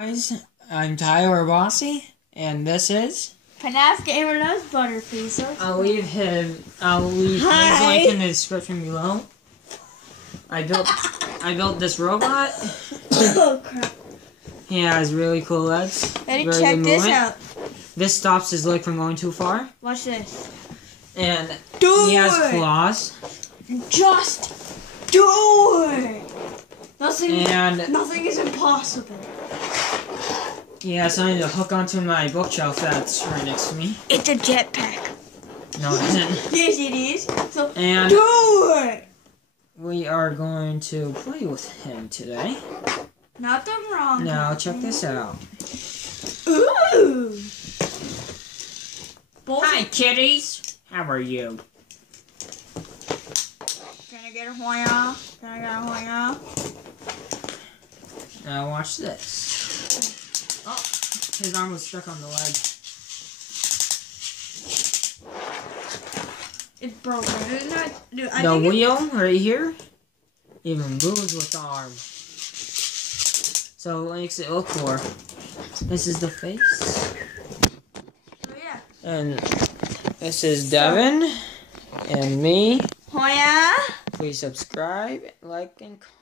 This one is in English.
Guys, I'm Tyler Bossy, and this is FNAF Gamer Knows Butterpieces. I'll leave his link in the description below. I built this robot. Oh crap! He has really cool legs. Ready? Very Check good this movement. out. This stops his leg from going too far. Watch this. And Do he has it! claws. Just do it! Nothing is impossible. He has something to hook onto my bookshelf that's right next to me. It's a jetpack. No, it isn't. Yes, it is. So And do it! we are going to play with him today. Nothing wrong. Now, check this out. Ooh! Hi, kitties. How are you? Can I get a Hoya? Now watch this. Oh, his arm was stuck on the leg. It's broken. Dude, The wheel right here even moves with the arm. So it makes it look more. This is the face. Oh yeah. And this is Devin and me. Hoya. Please subscribe, like, and comment.